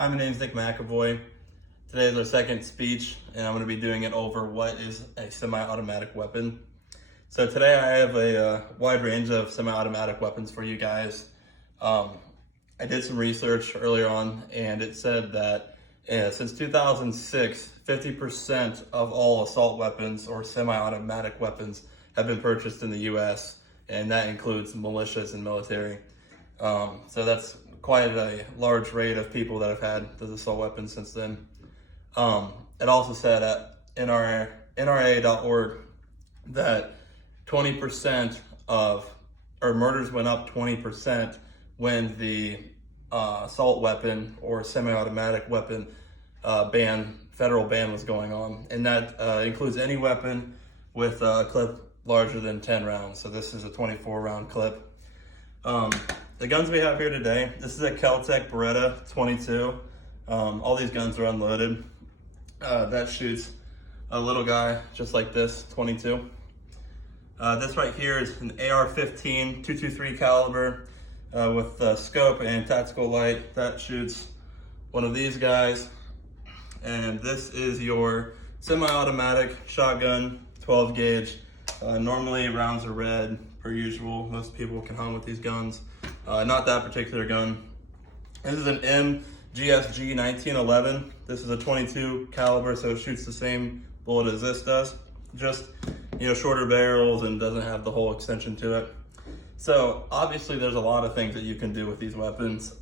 Hi, my name is Mcavoy. Today is our second speech, and I'm going to be doing it over what is a semi-automatic weapon. So today I have a wide range of semi-automatic weapons for you guys. I did some research earlier on, and it said that since 2006, 50% of all assault weapons or semi-automatic weapons have been purchased in the U.S., and that includes militias and military. So that's quite a large rate of people that have had those assault weapons since then. It also said at NRA.org that 20% murders went up 20% when the assault weapon or semi-automatic weapon federal ban was going on. And that includes any weapon with a clip larger than 10 rounds. So this is a 24 round clip. The guns we have here today, this is a Kel-Tec Beretta 22. All these guns are unloaded. That shoots a little guy just like this, 22. This right here is an AR-15 223 caliber with scope and tactical light. That shoots one of these guys. And this is your semi-automatic shotgun, 12 gauge. Normally rounds are red per usual. Most people can hunt with these guns. Not that particular gun. This is an MGSG 1911. This is a 22 caliber, so it shoots the same bullet as this does. Just, shorter barrels and doesn't have the whole extension to it. So obviously there's a lot of things that you can do with these weapons.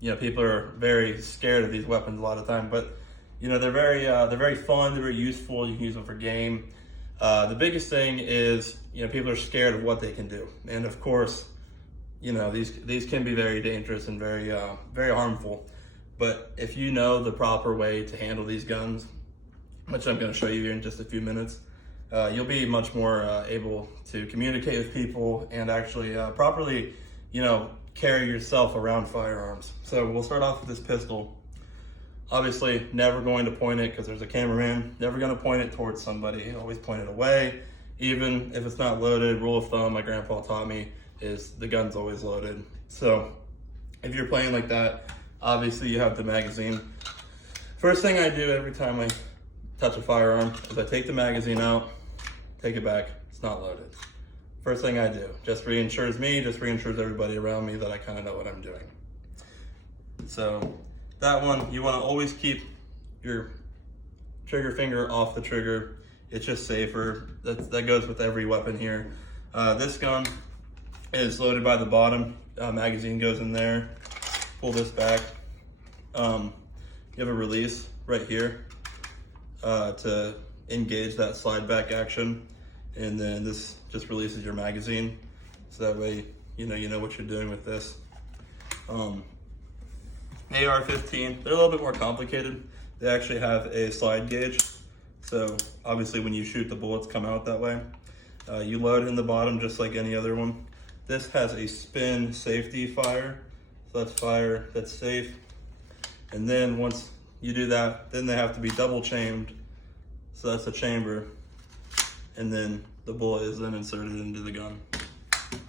People are very scared of these weapons a lot of time, but they're very fun, they're very useful. You can use them for game. The biggest thing is, people are scared of what they can do. And of course, these can be very dangerous and very harmful. But if you know the proper way to handle these guns, which I'm going to show you here in just a few minutes, you'll be much more able to communicate with people and actually properly, carry yourself around firearms. So we'll start off with this pistol. Obviously, never going to point it because there's a cameraman. Never going to point it towards somebody. Always point it away. Even if it's not loaded, rule of thumb my grandpa taught me is the gun's always loaded. So if you're playing like that, obviously you have the magazine. First thing I do every time I touch a firearm is I take the magazine out, take it back, it's not loaded. First thing I do, just reassures me, just reassures everybody around me that I kind of know what I'm doing. So that one, you want to always keep your trigger finger off the trigger. It's just safer. That goes with every weapon here. This gun is loaded by the bottom. Magazine goes in there. Pull this back. You have a release right here to engage that slide back action. And then this just releases your magazine. So that way, you know what you're doing with this. AR-15, they're a little bit more complicated. They actually have a slide gauge. So obviously when you shoot, the bullets come out that way. You load it in the bottom just like any other one. This has a spin safety fire. So that's fire, that's safe. And then once you do that, then they have to be double chambered. So that's a chamber. And then the bullet is then inserted into the gun.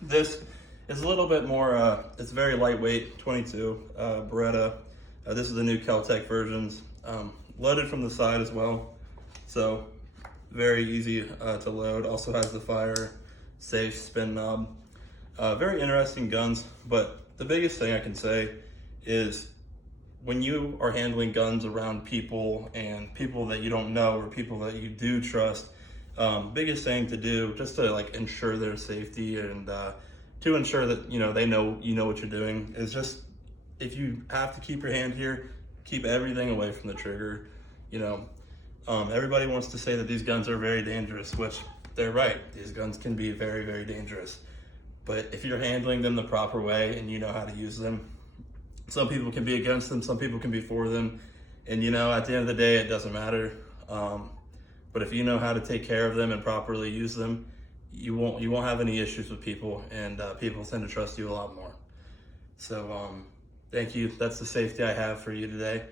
This is a little bit more, it's very lightweight, 22 Beretta. This is the new Kel-Tec versions. Loaded from the side as well. So very easy to load. Also has the fire safe spin knob. Very interesting guns, but the biggest thing I can say is when you are handling guns around people and people that you don't know or people that you do trust, biggest thing to do just to ensure their safety and to ensure that they know what you're doing is just, if you have to keep your hand here, keep everything away from the trigger. Everybody wants to say that these guns are very dangerous, which they're right. These guns can be very, very dangerous. But if you're handling them the proper way and you know how to use them, some people can be against them, some people can be for them. And at the end of the day, it doesn't matter. But if you know how to take care of them and properly use them, you won't have any issues with people, and people tend to trust you a lot more. So thank you. That's the safety I have for you today.